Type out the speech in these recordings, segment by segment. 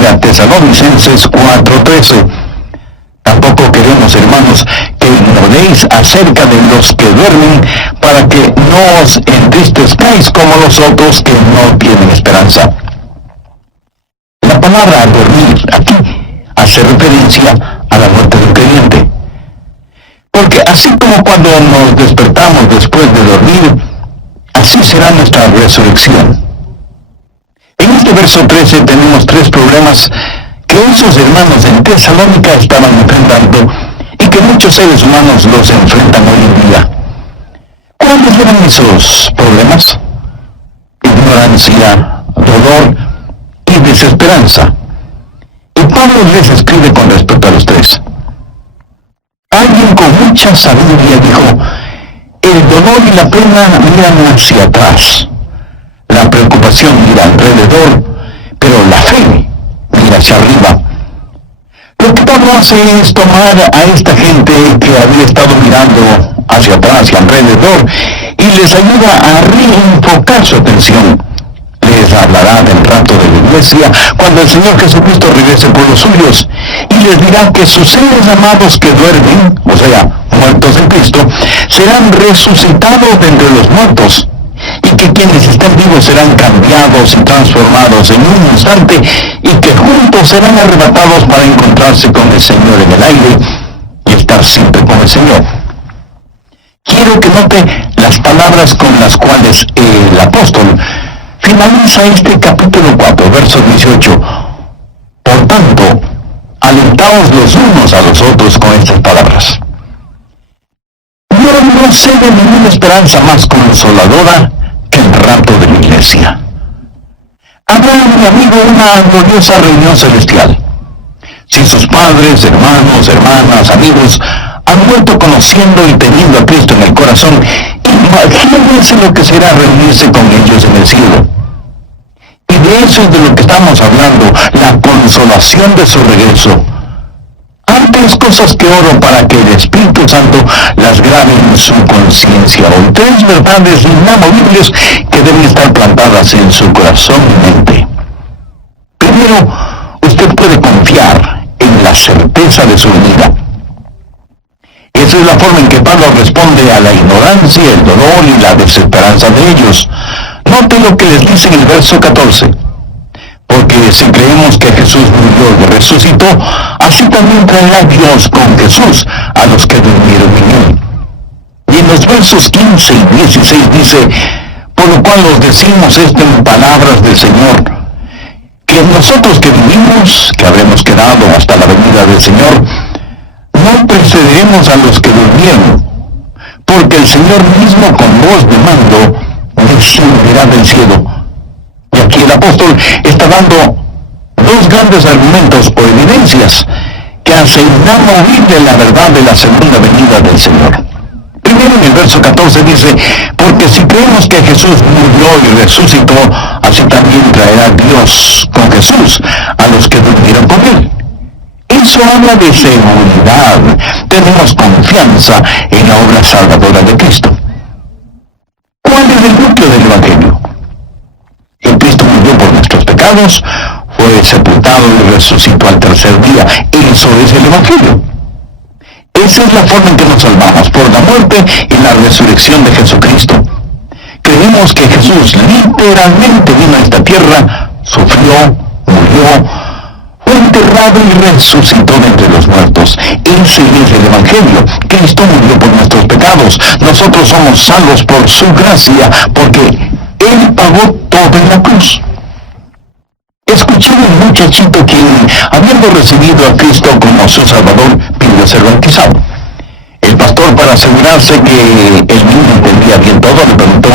1 Tesalonicenses 4:13. Tampoco queremos, hermanos, que ignoréis acerca de los que duermen, para que no os entristezcáis como los otros que no tienen esperanza. La palabra dormir aquí hace referencia a la muerte del creyente. Porque así como cuando nos despertamos después de dormir, así será nuestra resurrección. En este verso 13 tenemos tres problemas que esos hermanos en Tesalónica estaban enfrentando y que muchos seres humanos los enfrentan hoy en día. ¿Cuáles eran esos problemas? Ignorancia, dolor y desesperanza. Y Pablo les escribe con respecto a los tres. Alguien con mucha sabiduría dijo: el dolor y la pena miran hacia atrás, la preocupación mira alrededor, pero la fe mira hacia arriba. Lo que Pablo hace es tomar a esta gente que había estado mirando hacia atrás y alrededor y les ayuda a reenfocar su atención. Les hablará del rapto de la iglesia cuando el Señor Jesucristo regrese por los suyos, y les dirá que sus seres amados que duermen, o sea, muertos en Cristo, serán resucitados de entre los muertos, y que quienes estén vivos serán cambiados y transformados en un instante, y que juntos serán arrebatados para encontrarse con el Señor en el aire y estar siempre con el Señor. Quiero que note las palabras con las cuales el apóstol finaliza este capítulo 4, verso 18. Por tanto, alentaos los unos a los otros con estas palabras. Yo no sé de ninguna esperanza más consoladora que el rapto de la iglesia. Habrá, mi amigo, una gloriosa reunión celestial. Si sus padres, hermanos, hermanas, amigos han muerto conociendo y teniendo a Cristo en el corazón, imagínense lo que será reunirse con ellos en el cielo. Y de eso es de lo que estamos hablando, la consolación de su regreso. Antes cosas que oro para que el Espíritu Santo las grabe en su conciencia hoy. Tres verdades inamovibles que deben estar plantadas en su corazón y mente. Primero, usted puede confiar en la certeza de su venida. Esa es la forma en que Pablo responde a la ignorancia, el dolor y la desesperanza de ellos. Note lo que les dice en el verso 14. Porque si creemos que Jesús murió y resucitó, así también traerá Dios con Jesús a los que durmieron en él. Y en los versos 15 y 16 dice: por lo cual os decimos esto en palabras del Señor, que nosotros que vivimos, que habremos quedado hasta la venida del Señor, no precederemos a los que durmieron, porque el Señor mismo con voz de mando descenderá del cielo. Y aquí el apóstol está dando dos grandes argumentos o evidencias que hacen inamovible la verdad de la segunda venida del Señor. Primero, en el verso 14 dice: porque si creemos que Jesús murió y resucitó, así también traerá Dios con Jesús a los que durmieron con él. Eso habla de seguridad. Tenemos confianza en la obra salvadora de Cristo. ¿Cuál es el núcleo del Evangelio? Que Cristo murió por nuestros pecados, fue sepultado y resucitó al tercer día. Eso es el Evangelio. Esa es la forma en que nos salvamos, por la muerte y la resurrección de Jesucristo. Creemos que Jesús literalmente vino a esta tierra, sufrió, murió, fue enterrado y resucitó de entre los muertos. Ese es el Evangelio. Cristo murió por nuestros pecados. Nosotros somos salvos por su gracia, porque Él pagó todo en la cruz. Escuché de un muchachito quien, habiendo recibido a Cristo como su Salvador, pidió ser bautizado. El pastor, para asegurarse que el niño entendía bien todo, le preguntó: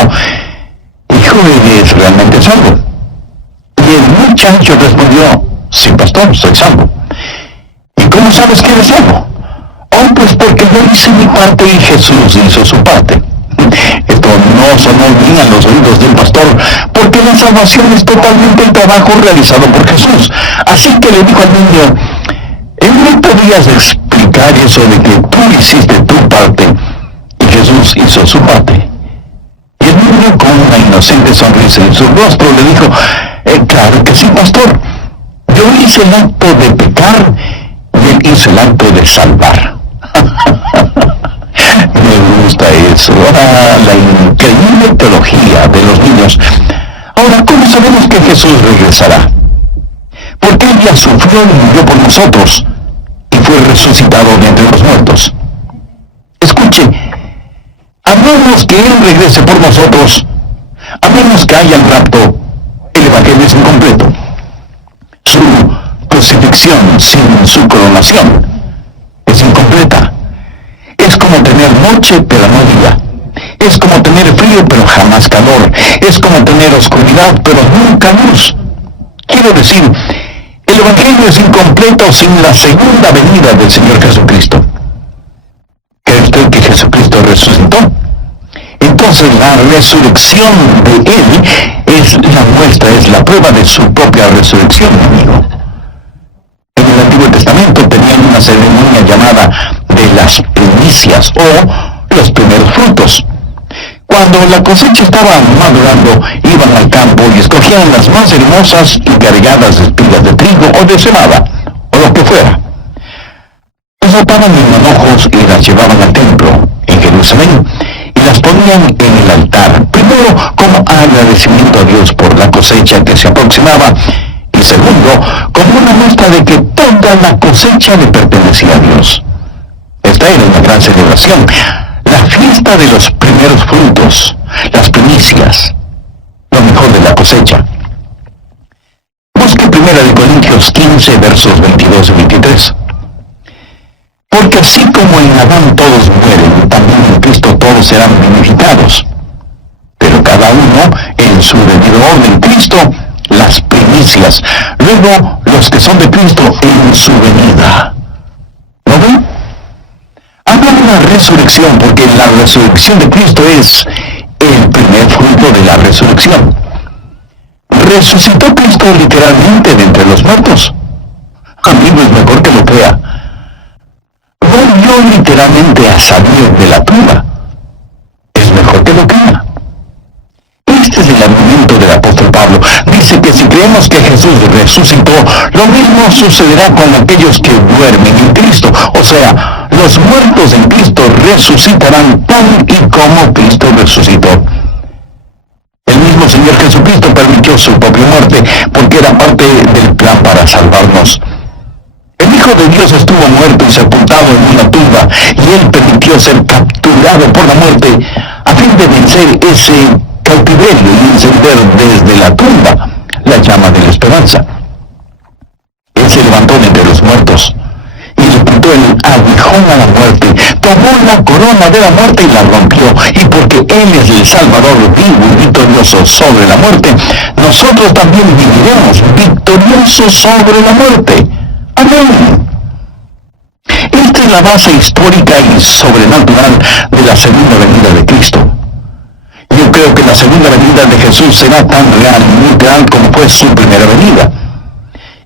¿hijo, eres realmente salvo? Y el muchacho respondió: sí, pastor, soy salvo. ¿Y cómo sabes que eres salvo? Oh, pues porque yo hice mi parte y Jesús hizo su parte. Esto no sonó bien a los oídos del pastor, porque la salvación es totalmente el trabajo realizado por Jesús. Así que le dijo al niño: ¿me podrías explicar eso de que tú hiciste tu parte y Jesús hizo su parte? Y el niño, con una inocente sonrisa en su rostro, le dijo: claro que sí, pastor. Yo hice el acto de pecar y Él hizo el acto de salvar. Me gusta eso. La increíble teología de los niños. Ahora, ¿cómo sabemos que Jesús regresará? Porque Él ya sufrió y murió por nosotros y fue resucitado de entre los muertos. Escuche, a menos que Él regrese por nosotros, a menos que haya el rapto, el Evangelio es incompleto. Su crucifixión sin su coronación es incompleta. Es como tener noche pero no día. Es como tener frío pero jamás calor. Es como tener oscuridad pero nunca luz. Quiero decir, el Evangelio es incompleto sin la segunda venida del Señor Jesucristo. ¿Cree usted que Jesucristo resucitó? Entonces la resurrección de Él es la muestra, es la prueba de su propia resurrección, mi amigo. En el Antiguo Testamento tenían una ceremonia llamada de las primicias o los primeros frutos. Cuando la cosecha estaba madurando, iban al campo y escogían las más hermosas y cargadas de espigas de trigo o de cebada, o lo que fuera. Las ataban en manojos y las llevaban al templo en Jerusalén y las ponían en el altar, primero como agradecimiento a Dios por la cosecha que se aproximaba, y segundo, como una muestra de que toda la cosecha le pertenecía a Dios. Esta era una gran celebración, la fiesta de los primeros frutos, las primicias, lo mejor de la cosecha. Busque 1 Corintios 15, versos 22 y 23. Porque así como en Adán todos mueren, también en Cristo todos serán vivificados. Pero cada uno en su debido orden. Cristo, las primicias. Luego, los que son de Cristo en su venida. ¿No ven? Habla de una resurrección, porque la resurrección de Cristo es el primer fruto de la resurrección. ¿Resucitó Cristo literalmente de entre los muertos? Amigo, es mejor que lo crea. Volvió literalmente a salir de la tumba. Es mejor que lo crea. Este es el argumento del apóstol Pablo. Dice que si creemos que Jesús resucitó, lo mismo sucederá con aquellos que duermen en Cristo. O sea, los muertos en Cristo resucitarán tal y como Cristo resucitó. El mismo Señor Jesucristo permitió su propia muerte porque era parte del plan para salvarnos. El Hijo de Dios estuvo muerto y sepultado en una tumba, y Él permitió ser capturado por la muerte a fin de vencer ese cautiverio y encender desde la tumba la llama de la esperanza. Él se levantó de entre los muertos y le quitó el aguijón a la muerte, tomó la corona de la muerte y la rompió, y porque Él es el Salvador vivo y victorioso sobre la muerte, nosotros también viviremos victoriosos sobre la muerte. Amén. Esta es la base histórica y sobrenatural de la segunda venida de Cristo. Yo creo que la segunda venida de Jesús será tan real y literal como fue su primera venida.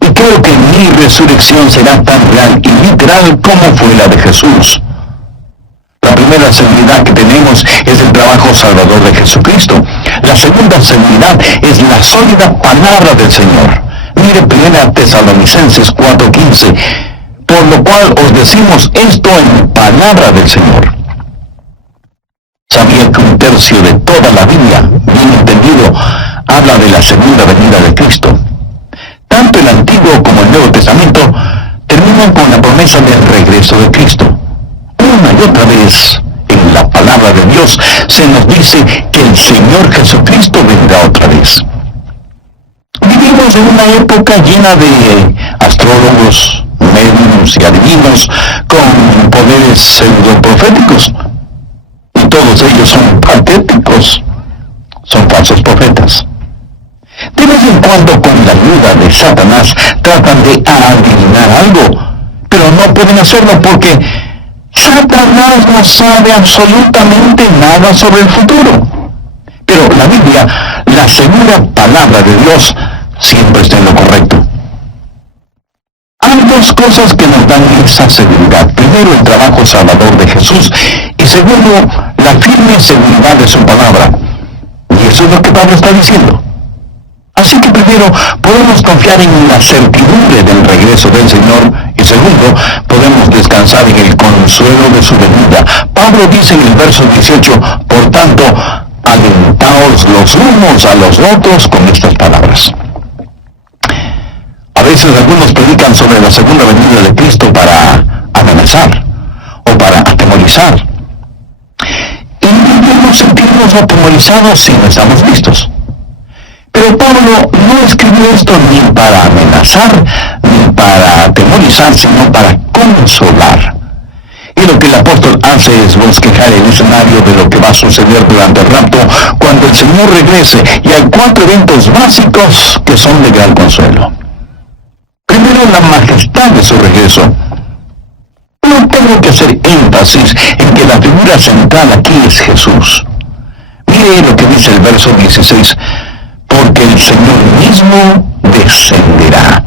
Y creo que mi resurrección será tan real y literal como fue la de Jesús. La primera seguridad que tenemos es el trabajo salvador de Jesucristo. La segunda seguridad es la sólida palabra del Señor. Mire 1 Tesalonicenses 4:15, por lo cual os decimos esto en palabra del Señor. Sabía que 1/3 de toda la Biblia, bien entendido, habla de la segunda venida de Cristo. Tanto el Antiguo como el Nuevo Testamento terminan con la promesa del regreso de Cristo. Una y otra vez, en la palabra de Dios, se nos dice que el Señor Jesucristo vendrá otra vez. Vivimos en una época llena de astrólogos, médiums y adivinos con poderes pseudoproféticos. Y todos ellos son patéticos, son falsos profetas. De vez en cuando, con la ayuda de Satanás, tratan de adivinar algo, pero no pueden hacerlo porque Satanás no sabe absolutamente nada sobre el futuro. Pero la Biblia, la segura palabra de Dios, siempre está en lo correcto. Hay dos cosas que nos dan esa seguridad. Primero, el trabajo salvador de Jesús, y segundo, la firme seguridad de su palabra. Y eso es lo que Pablo está diciendo. Así que primero, podemos confiar en la certidumbre del regreso del Señor, y segundo, podemos descansar en el consuelo de su venida. Pablo dice en el verso 18, por tanto, alentaos los unos a los otros con estas palabras. A veces algunos predican sobre la segunda venida de Cristo para amenazar o para atemorizar. Y debemos sentirnos atemorizados si no estamos listos. Pero Pablo no escribió esto ni para amenazar, ni para atemorizar, sino para consolar. Y lo que el apóstol hace es bosquejar el escenario de lo que va a suceder durante el rapto, cuando el Señor regrese, y hay 4 eventos básicos que son de gran consuelo. Primero, la majestad de su regreso. No tengo que hacer énfasis en que la figura central aquí es Jesús. Mire lo que dice el verso 16. Porque el Señor mismo descenderá.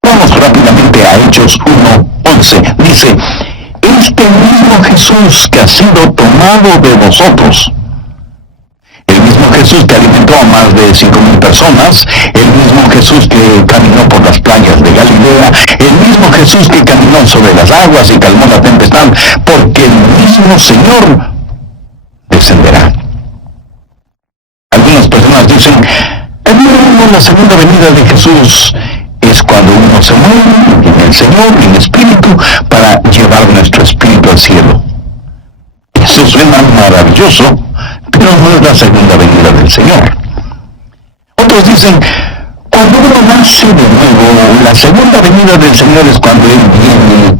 Vamos rápidamente a Hechos 1:11. Dice, este mismo Jesús que ha sido tomado de vosotros, el mismo Jesús que alimentó a más de 5,000 personas, el mismo Jesús que caminó por las playas de Galilea, el mismo Jesús que caminó sobre las aguas y calmó la tempestad, porque el mismo Señor descenderá. Algunas personas dicen, la segunda venida de Jesús es cuando uno se muere en el Señor, en espíritu, para llevar nuestro espíritu al cielo. Eso suena maravilloso, pero no es la segunda venida del Señor. Otros dicen, cuando uno nace de nuevo, la segunda venida del Señor es cuando Él viene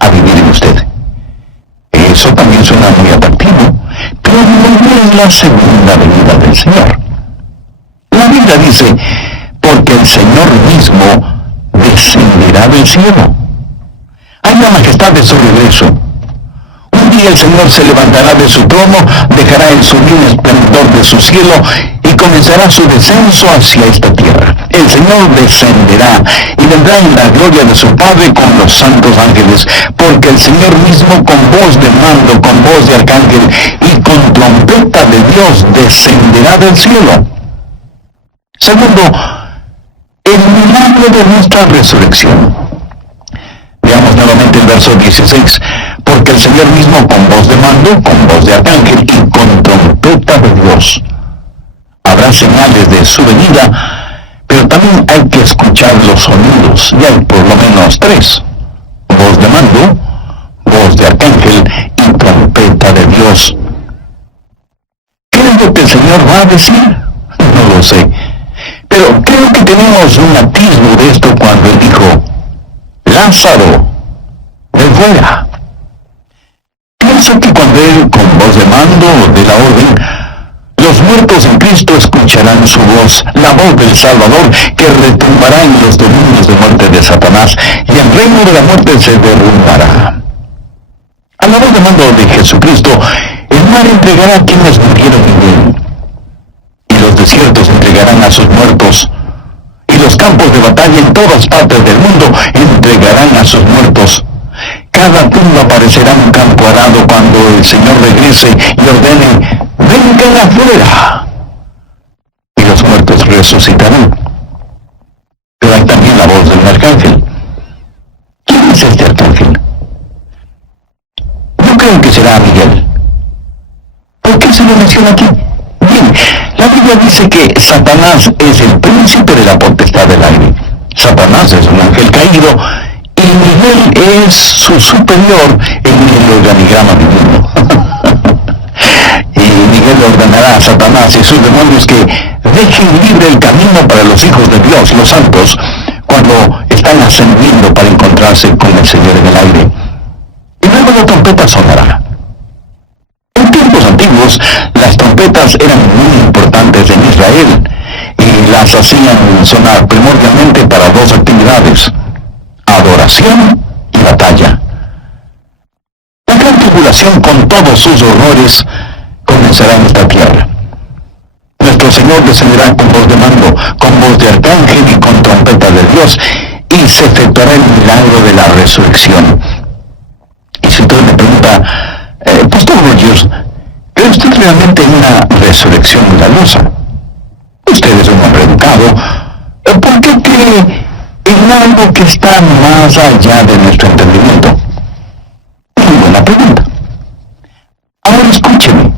a vivir en usted. Eso también suena muy atractivo, pero no es la segunda venida del Señor. La Biblia dice, porque el Señor mismo descenderá del cielo. Hay la majestad de su regreso. Un día el Señor se levantará de su trono, dejará el sublime esplendor de su cielo y comenzará su descenso hacia esta tierra. El Señor descenderá y vendrá en la gloria de su Padre con los santos ángeles, porque el Señor mismo con voz de mando, con voz de arcángel y con trompeta de Dios descenderá del cielo. Segundo, el milagro de nuestra resurrección. Veamos nuevamente el verso 16. Porque el Señor mismo con voz de mando, con voz de arcángel y con trompeta de Dios. Habrá señales de su venida, pero también hay que escuchar los sonidos, y hay por lo menos 3. Voz de mando, voz de arcángel y trompeta de Dios. ¿Qué es lo que el Señor va a decir? No lo sé. Pero creo que tenemos un atisbo de esto cuando Él dijo, Lázaro, ven fuera. Pienso que cuando Él, con voz de mando, de la orden, los muertos en Cristo escucharán su voz, la voz del Salvador, que retumbará en los dominios de muerte de Satanás, y el reino de la muerte se derrumbará. A la voz de mando de Jesucristo, el mar entregará a quienes murieron en Él, y los desiertos entregarán a sus muertos, y los campos de batalla en todas partes del mundo entregarán a sus muertos. Cada tumba parecerá un campo arado cuando el Señor regrese y ordene, vengan afuera. Y los muertos resucitarán. Pero hay también la voz del arcángel. ¿Quién es este arcángel? Yo creo que será Miguel. ¿Por qué se lo menciona aquí? Bien, la Biblia dice que Satanás es el príncipe de la potestad del aire. Satanás es un ángel caído, y Miguel es su superior en el organigrama divino. Y Miguel ordenará a Satanás y sus demonios que dejen libre el camino para los hijos de Dios, los santos, cuando están ascendiendo para encontrarse con el Señor en el aire. Y luego la trompeta sonará. En tiempos antiguos, las trompetas eran muy importantes en Israel, y las hacían sonar primordialmente para 2 actividades: adoración y batalla. La gran tribulación con todos sus horrores comenzará en esta tierra. Nuestro Señor descenderá con voz de mando, con voz de arcángel y con trompeta de Dios, y se efectuará el milagro de la resurrección. Y si usted me pregunta, Pastor Rogers, ¿cree usted realmente en una resurrección milagrosa? Usted usted es un hombre educado, ¿por qué cree en algo que está más allá de nuestro entendimiento? Muy buena pregunta. Ahora escúcheme.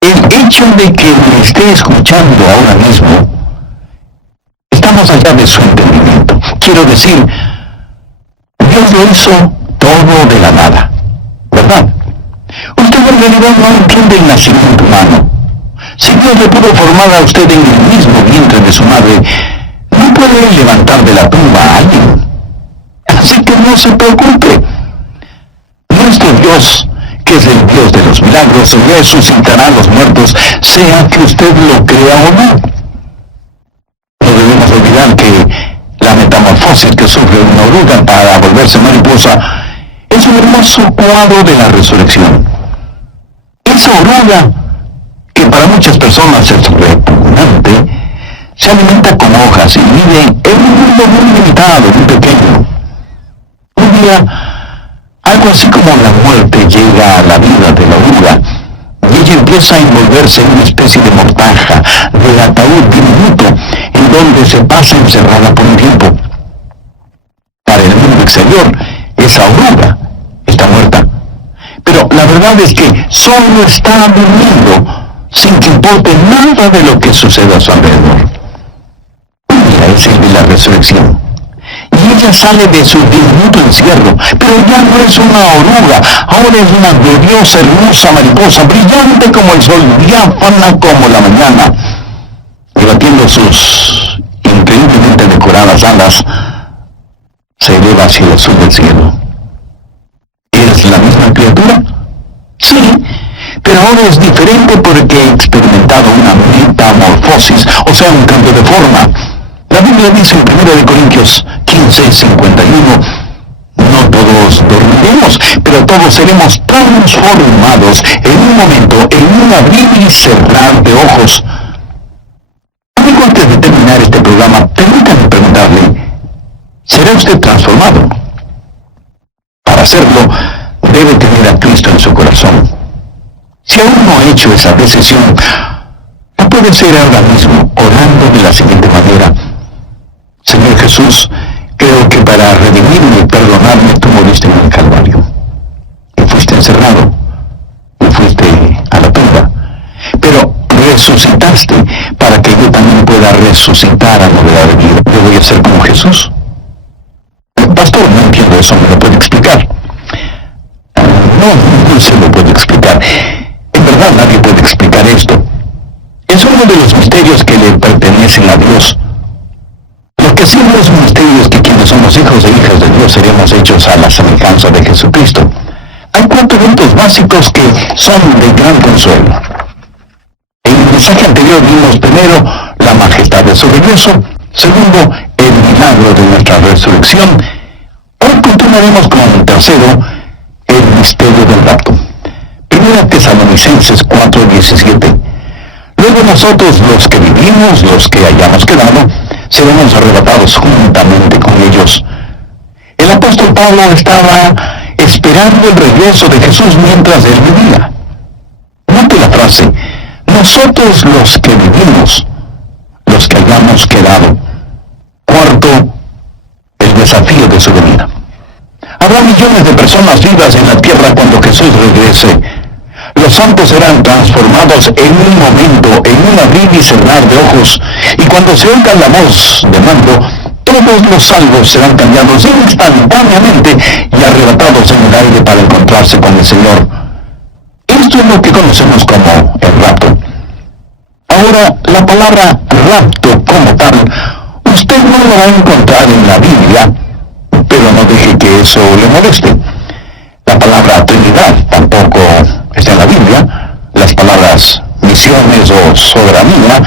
El hecho de que me esté escuchando ahora mismo está más allá de su entendimiento. Quiero decir, Dios lo hizo todo de la nada, ¿verdad? Usted en realidad no entiende el nacimiento humano. Si Dios le pudo formar a usted en el mismo vientre de su madre, no puede levantar de la tumba a alguien. Así que no se preocupe. Nuestro Dios, que es el Dios de los milagros, resucitará a los muertos, sea que usted lo crea o no. No debemos olvidar que la metamorfosis que sufre una oruga para volverse mariposa es un hermoso cuadro de la resurrección. Esa oruga, que para muchas personas es repugnante, se alimenta con hojas y vive en un mundo muy limitado, muy pequeño. Un día, algo así como la muerte llega a la vida de la oruga, y ella empieza a envolverse en una especie de mortaja, de ataúd diminuto, en donde se pasa encerrada por un tiempo. Para el mundo exterior, esa oruga está muerta. Pero la verdad es que solo está durmiendo, sin que importe nada de lo que suceda a su alrededor. Mira, es el de la resurrección. Y ella sale de su diminuto encierro, pero ya no es una oruga, ahora es una gloriosa, hermosa mariposa, brillante como el sol, diáfana como la mañana, y batiendo sus increíblemente decoradas alas, se eleva hacia el azul del cielo. ¿Es la misma criatura? Sí, pero ahora es diferente porque he experimentado una metamorfosis, o sea, un cambio de forma. La Biblia dice en 1 Corintios 15:51, no todos dormiremos, pero todos seremos transformados en un momento, en un abrir y cerrar de ojos. Amigo, antes de terminar este programa, permítame preguntarle, ¿será usted transformado? Para hacerlo, debe tener a Cristo en su corazón. Si aún no ha hecho esa decisión, no puede ser ahora mismo orando de la siguiente manera: Señor Jesús, creo que para redimirme y perdonarme tú moriste en el Calvario. Y fuiste encerrado, y fuiste a la tumba. Pero resucitaste para que yo también pueda resucitar a novedad de vida. ¿Yo voy a ser como Jesús? Pastor, no entiendo eso, ¿me lo puede explicar? No se lo puedo explicar. En verdad nadie puede explicar esto. Es uno de los misterios que le pertenecen a Dios. Lo que sí no es un misterio es que quienes somos hijos e hijas de Dios seremos hechos a la semejanza de Jesucristo. Hay 4 eventos básicos que son de gran consuelo. En el mensaje anterior vimos primero la majestad de su regreso, segundo, el milagro de nuestra resurrección. Hoy continuaremos con el tercero, el misterio del rapto. 1 Tesalonicenses 4:17. Luego nosotros, los que vivimos, los que hayamos quedado, seremos arrebatados juntamente con ellos. El apóstol Pablo estaba esperando el regreso de Jesús mientras él vivía. Note la frase: nosotros los que vivimos, los que hayamos quedado. Cuarto, el desafío de su venida. Habrá millones de personas vivas en la tierra cuando Jesús regrese. Los santos serán transformados en un momento, en un abrir y cerrar de ojos, y cuando se oiga la voz de mando, todos los salvos serán cambiados instantáneamente y arrebatados en el aire para encontrarse con el Señor. Esto es lo que conocemos como el rapto. Ahora, la palabra rapto como tal, usted no lo va a encontrar en la Biblia, pero no deje que eso le moleste. La palabra Trinidad tampoco está en la Biblia. Las palabras misiones o soberanía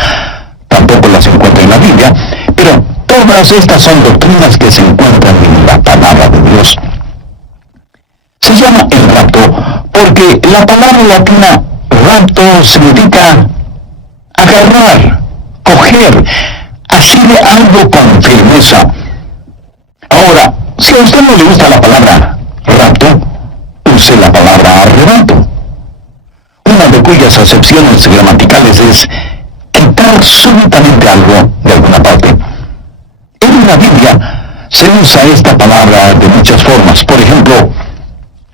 tampoco las encuentra en la Biblia, pero todas estas son doctrinas que se encuentran en la palabra de Dios. Se llama el rapto porque la palabra latina rapto significa agarrar, coger, hacer algo con firmeza. Ahora, si a usted no le gusta la palabra rapto, use la palabra arrebato, una de cuyas acepciones gramaticales es quitar recordar súbitamente algo de alguna parte. En la Biblia se usa esta palabra de muchas formas. Por ejemplo,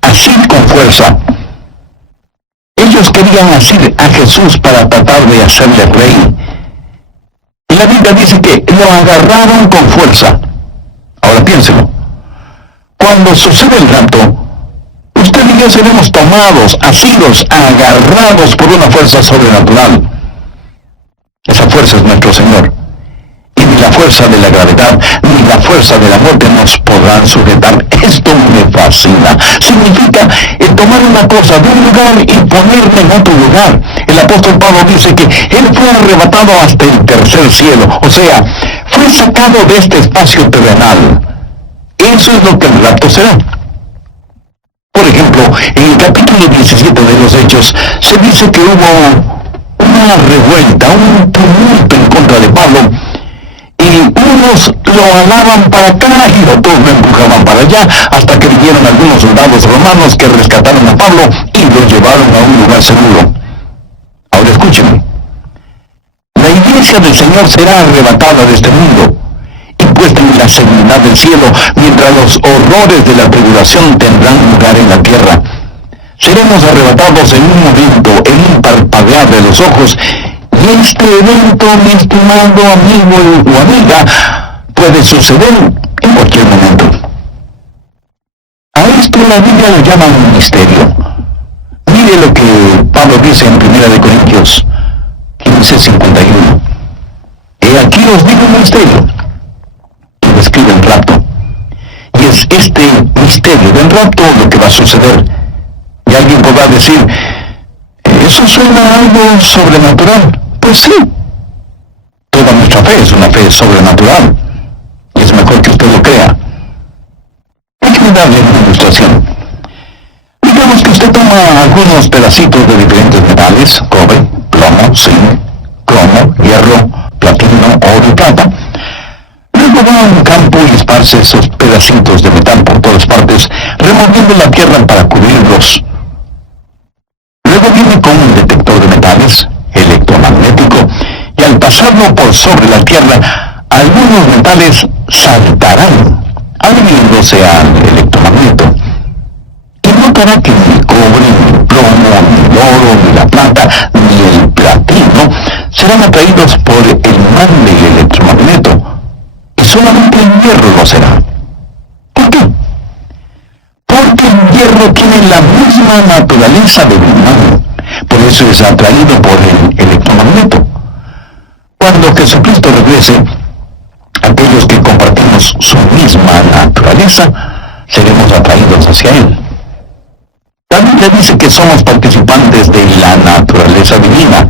asir con fuerza. Ellos querían asir a Jesús para tratar de hacerle rey. Y la Biblia dice que lo agarraron con fuerza. Ahora piénselo. Cuando sucede el rapto, usted y yo seremos tomados, asidos, agarrados por una fuerza sobrenatural. Esa fuerza es nuestro Señor. Y ni la fuerza de la gravedad, ni la fuerza de la muerte nos podrán sujetar. Esto me fascina. Significa el tomar una cosa de un lugar y ponerla en otro lugar. El apóstol Pablo dice que él fue arrebatado hasta el tercer cielo. O sea, fue sacado de este espacio terrenal. Eso es lo que el rapto será. Por ejemplo, en el capítulo 17 de los Hechos, se dice que hubo una revuelta, un tumulto en contra de Pablo, y unos lo alaban para acá y otros lo empujaban para allá, hasta que vinieron algunos soldados romanos que rescataron a Pablo y lo llevaron a un lugar seguro. Ahora escúchenme. La iglesia del Señor será arrebatada de este mundo y puesta en la seguridad del cielo, mientras los horrores de la tribulación tendrán lugar en la tierra. Seremos arrebatados en un momento, en un parpadear de los ojos, y este evento, mi estimado amigo o amiga, puede suceder en cualquier momento. A esto la Biblia lo llama un misterio. Mire lo que Pablo dice en 1 Corintios 15:51. He aquí os digo un misterio. Y describe el rapto. Y es este misterio del rapto lo que va a suceder. Y alguien podrá decir, ¿eso suena a algo sobrenatural? Pues sí. Toda nuestra fe es una fe sobrenatural. Y es mejor que usted lo crea. Déjeme darle una ilustración. Digamos que usted toma algunos pedacitos de diferentes metales, cobre, plomo, zinc, cromo, hierro, platino, oro y plata. Luego va a un campo y esparce esos pedacitos de metal por todas partes, removiendo la tierra para cubrirlos. Luego viene con un detector de metales, electromagnético, y al pasarlo por sobre la tierra, algunos metales saltarán, adhiriéndose al electromagneto. Y notará que ni el cobre, ni el plomo, ni el oro, ni la plata, ni el platino serán atraídos por el imán del electromagneto, y solamente el hierro lo será. ¿Por qué? Porque el hierro tiene la misma naturaleza del imán, por eso es atraído por el electromagneto. Cuando Jesucristo regrese, aquellos que compartimos su misma naturaleza, seremos atraídos hacia Él. La Biblia dice que somos participantes de la naturaleza divina.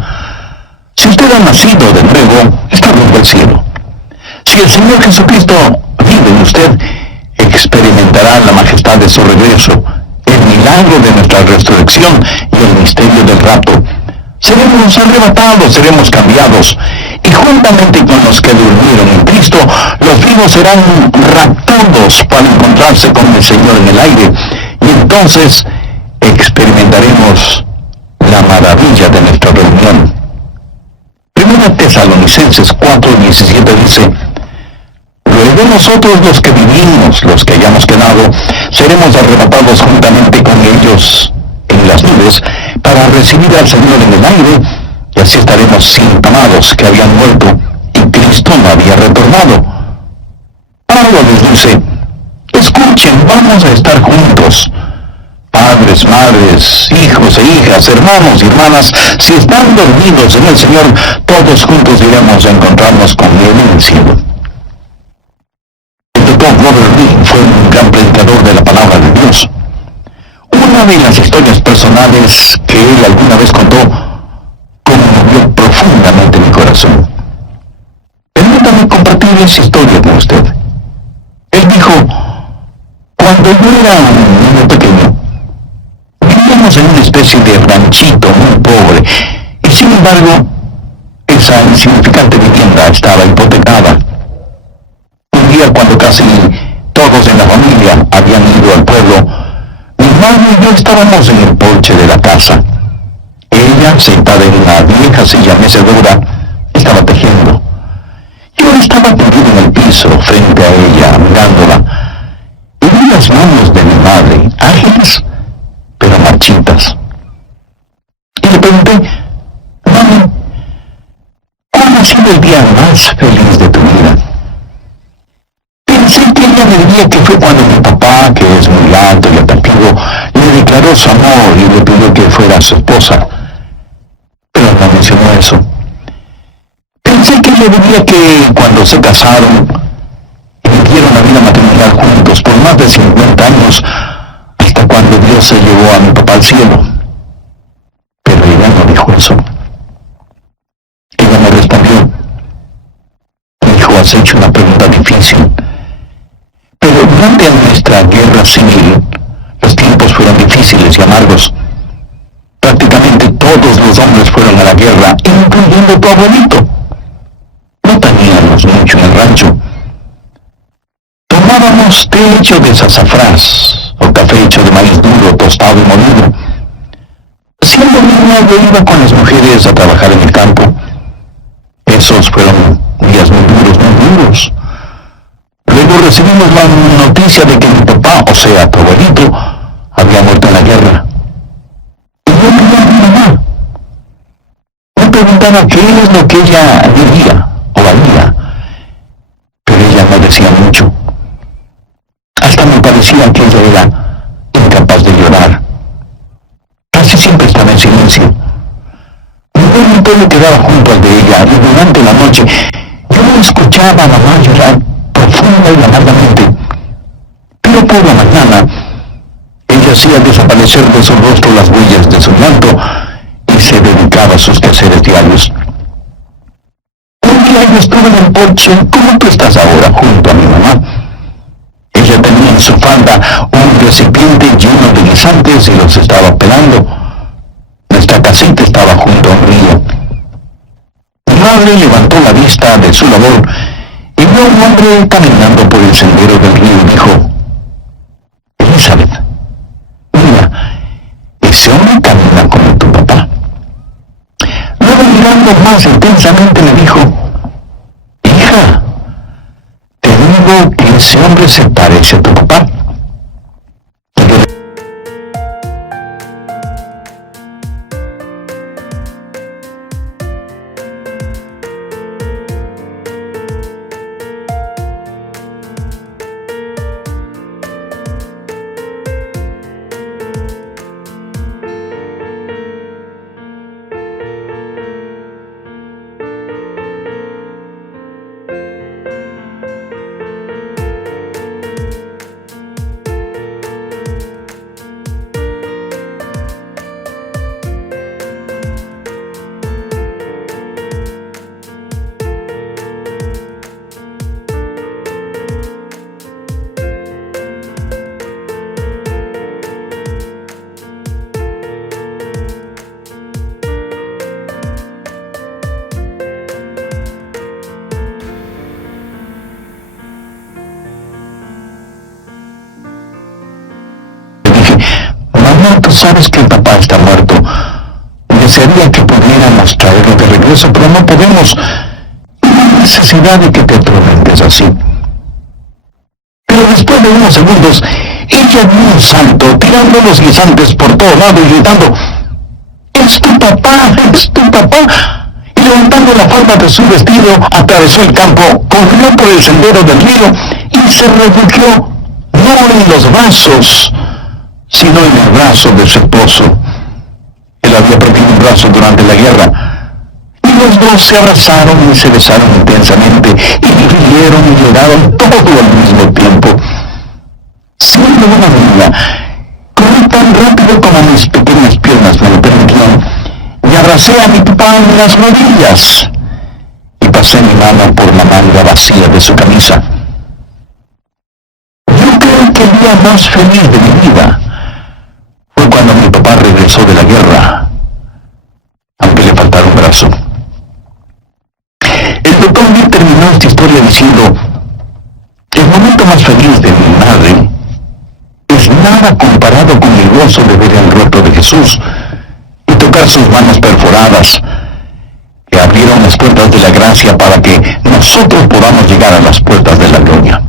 Si usted ha nacido de nuevo, está rumbo al cielo. Si el Señor Jesucristo vive en usted, experimentará la majestad de su regreso, el milagro de nuestra resurrección y el misterio del rapto. Seremos arrebatados, seremos cambiados, y juntamente con los que durmieron en Cristo, los vivos serán raptados para encontrarse con el Señor en el aire, y entonces experimentaremos la maravilla de nuestra reunión. 1 Tesalonicenses 4:17 dice, luego nosotros los que vivimos, los que hayamos quedado, seremos arrebatados juntamente con ellos en las nubes para recibir al Señor en el aire, y así estaremos sin amados que habían muerto y Cristo no había retornado. Pablo les dice, escuchen, vamos a estar juntos. Padres, madres, hijos e hijas, hermanos y hermanas, si están dormidos en el Señor, todos juntos iremos a encontrarnos con Él en el cielo. El doctor Robert Lee fue un gran predicador de la palabra de Dios. Una de las historias personales que él alguna vez contó conmovió profundamente mi corazón. Permítame compartir esa historia con usted. Él dijo, cuando yo era un niño pequeño, vivíamos en una especie de ranchito muy pobre, y sin embargo, esa insignificante vivienda estaba hipotecada. Un día, cuando casi todos en la familia habían ido al pueblo, mi hermano y yo estábamos en el porche de la casa. Ella, sentada en una vieja silla mecedora, estaba frente a ella, mirándola, y vi las manos de mi madre, ágiles, pero marchitas. Y le pregunté: mami, ¿cuál ha sido el día más feliz de tu vida? Pensé que ella me diría que fue cuando mi papá, que es muy alto y atractivo, le declaró su amor y le pidió que fuera su esposa. Pero no mencionó eso. Pensé que ella diría que cuando se casaron y vivieron la vida matrimonial juntos por más de 50 años, hasta cuando Dios se llevó a mi papá al cielo. Pero ella no dijo eso. Ella me respondió. Me dijo: has hecho una pregunta difícil. Pero durante nuestra guerra civil, los tiempos fueron difíciles y amargos. Prácticamente todos los hombres fueron a la guerra, incluyendo tu abuelito. No teníamos mucho en el rancho. Tomábamos té hecho de sazafrás o café hecho de maíz duro, tostado y molido. Siendo niña, yo iba con las mujeres a trabajar en el campo. Esos fueron días muy duros, muy duros. Luego recibimos la noticia de que mi papá, o sea, tu abuelito, había muerto en la guerra. Y yo miré a mi mamá. Me preguntaba qué es lo que ella diría o haría, pero ella no decía mucho. Hasta me parecía que ella era incapaz de llorar. Casi siempre estaba en silencio. Mi cuerpo me quedaba junto al de ella y durante la noche yo escuchaba a mamá llorar profunda y amargamente. Pero por la mañana ella hacía desaparecer de su rostro las huellas de su llanto y se dedicaba a sus quehaceres diarios. Un día yo estuve en el porche, como tú estás ahora, junto a mi mamá. Ella tenía en su falda un recipiente lleno de guisantes y los estaba pelando. Nuestra casita estaba junto a un río. Mi madre levantó la vista de su labor y vio a un hombre caminando por el sendero del río y dijo: Elizabeth, mira, ese hombre camina como tu papá. Luego, mirando más intensamente, le dijo: hija, te digo que ese hombre se parece a tu papá. Tú sabes que el papá está muerto. Desearía que pudiéramos traerlo de regreso, pero no podemos. No hay necesidad de que te atormentes así. Pero después de unos segundos, ella dio un salto, tirando los guisantes por todo lado y gritando: ¡es tu papá! ¡Es tu papá! Y levantando la falda de su vestido, atravesó el campo, corrió por el sendero del río y se refugió no en los brazos, sino en el brazo de su esposo. Él había perdido un brazo durante la guerra. Y los dos se abrazaron y se besaron intensamente, y rieron y lloraron todo al mismo tiempo. Siendo una niña, corrí tan rápido como mis pequeñas piernas me lo permitían, y abracé a mi papá en las rodillas, y pasé mi mano por la manga vacía de su camisa. Yo creo que el día más feliz de mi vida fue cuando mi papá regresó de la guerra, aunque le faltara un brazo. El doctor Lee terminó esta historia diciendo: el momento más feliz de mi madre es nada comparado con el gozo de ver el rostro de Jesús y tocar sus manos perforadas que abrieron en las puertas de la gracia para que nosotros podamos llegar a las puertas de la gloria.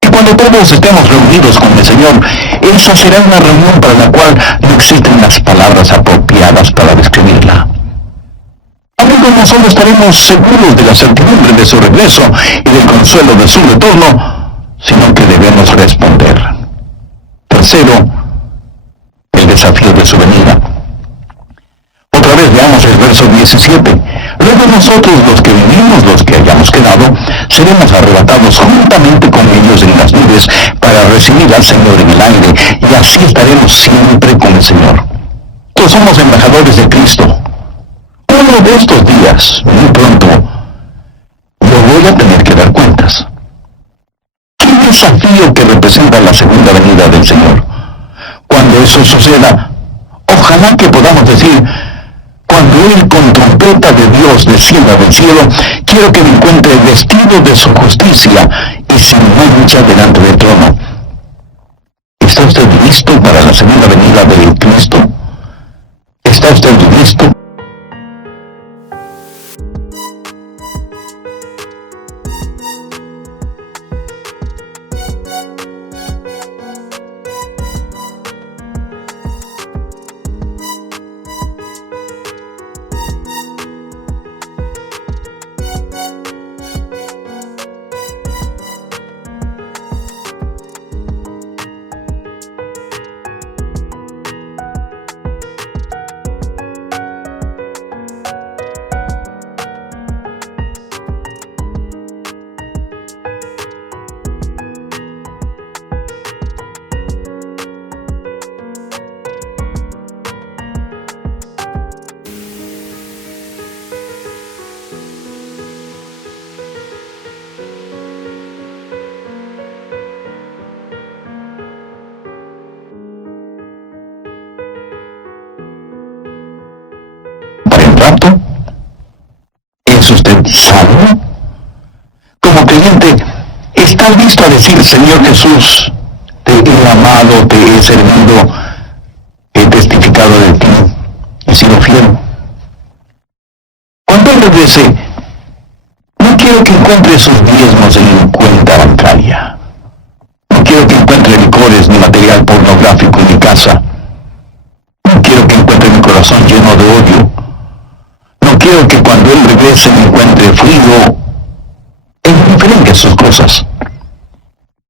Y cuando todos estemos reunidos con el Señor, esa será una reunión para la cual no existen las palabras apropiadas para describirla. Amigos, no solo estaremos seguros de la certidumbre de su regreso y del consuelo de su retorno, sino que debemos responder. Tercero, el desafío de su venida. Otra vez veamos el verso 17. Luego nosotros, los que vivimos, los que hayamos quedado, seremos arrebatados juntamente con ellos en las nubes para recibir al Señor en el aire, y así estaremos siempre con el Señor. Todos somos embajadores de Cristo. Uno de estos días, muy pronto, yo voy a tener que dar cuentas. ¿Qué desafío que representa la segunda venida del Señor? Cuando eso suceda, ojalá que podamos decir: cuando Él con trompeta de Dios descienda del cielo, quiero que me encuentre vestido de su justicia y sin mancha delante del trono. ¿Está usted listo para la segunda venida de Cristo? ¿Está usted listo? Rapto? ¿Es usted salvo? Como creyente, ¿está listo a decir: Señor Jesús, te he amado, te he servido, he testificado de ti, he sido fiel? Cuando Él regrese, no quiero que encuentre sus diezmos en mi cuenta bancaria. No quiero que encuentre licores ni material pornográfico en mi casa. No quiero que encuentre mi corazón lleno de odio. No quiero que cuando Él regrese me encuentre frío e indiferente a sus cosas.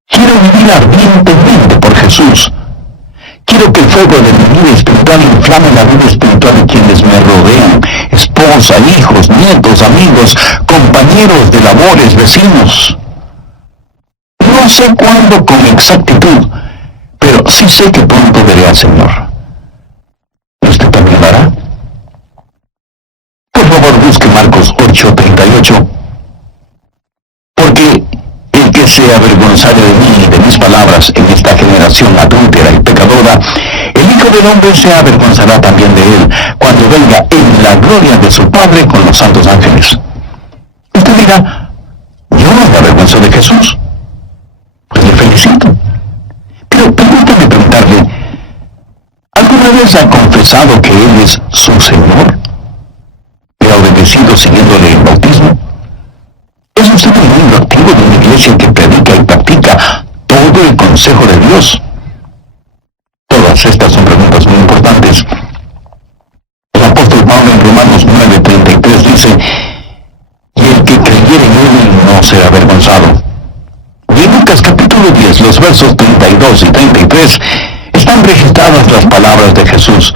Quiero vivir ardientemente por Jesús. Quiero que el fuego de mi vida espiritual inflame la vida espiritual de quienes me rodean: esposa, hijos, nietos, amigos, compañeros de labores, vecinos. No sé cuándo con exactitud, pero sí sé que pronto veré al Señor. ¿Y usted también lo hará? Por favor, busque Marcos 8:38. Porque el que se avergonzare de mí y de mis palabras en esta generación adúltera y pecadora, el Hijo del Hombre se avergonzará también de él cuando venga en la gloria de su Padre con los santos ángeles. Usted dirá: yo no me avergonzo de Jesús. Pues le felicito. Pero permítame preguntarle: ¿alguna vez ha confesado que Él es su Señor? ¿Le ha obedecido siguiéndole el bautismo? ¿Es usted un miembro activo de una iglesia que predica y practica todo el consejo de Dios? Todas estas son preguntas muy importantes. El apóstol Pablo en Romanos 9:33 dice: y el que creyere en Él no será avergonzado. Y en Lucas capítulo 10, los versos 32 y 33, están registradas las palabras de Jesús: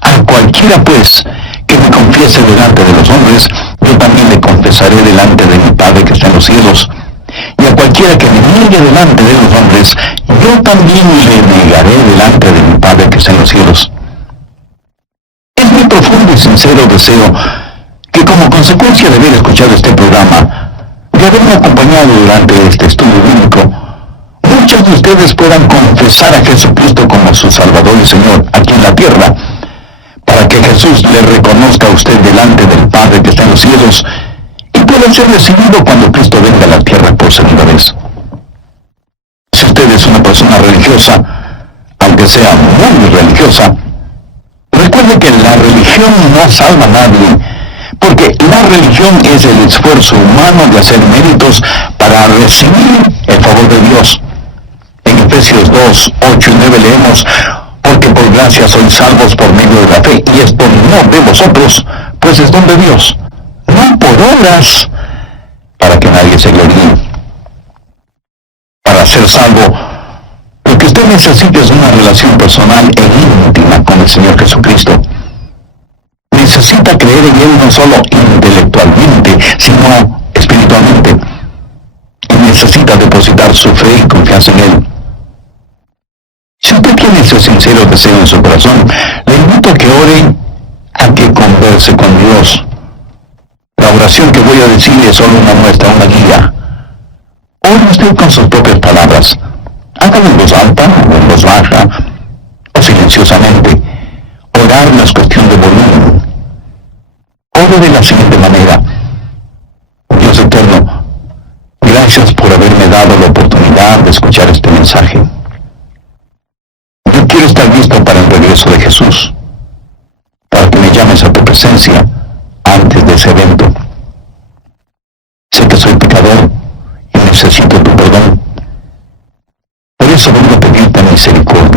a cualquiera pues que me confiese delante de los hombres, yo también le confesaré delante de mi Padre que está en los cielos. Y a cualquiera que me niegue delante de los hombres, yo también le negaré delante de mi Padre que está en los cielos. Es mi profundo y sincero deseo que, como consecuencia de haber escuchado este programa, de haberme acompañado durante este estudio bíblico, muchos de ustedes puedan confesar a Jesucristo como su Salvador y Señor aquí en la tierra, para que Jesús le reconozca a usted delante del Padre que está en los cielos y pueda ser recibido cuando Cristo venga a la tierra por segunda vez. Si usted es una persona religiosa, aunque sea muy religiosa, recuerde que la religión no salva a nadie, Porque la religión es el esfuerzo humano de hacer méritos para recibir el favor de Dios. En Efesios 2, 8 y 9 leemos: porque por gracia sois salvos por medio de la fe, y esto no de vosotros, pues es don de Dios, no por obras, para que nadie se gloríe. Para ser salvo, lo que usted necesita es una relación personal e íntima con el Señor Jesucristo. Necesita creer en Él no solo intelectualmente, sino espiritualmente. Y necesita depositar su fe y confianza en Él. Si usted tiene ese sincero deseo en su corazón, le invito a que ore, a que converse con Dios. La oración que voy a decir es solo una muestra, una guía. Ore usted con sus propias palabras. Hágalo en voz alta o en voz baja o silenciosamente. Orar no es cuestión de volumen. Ore de la siguiente manera: Dios eterno, gracias por haberme dado la oportunidad de escuchar este mensaje. Yo quiero estar listo para el regreso de Jesús, para que me llames a tu presencia antes de ese evento. Sé que soy pecador y necesito tu perdón. Por eso vengo a pedirte misericordia.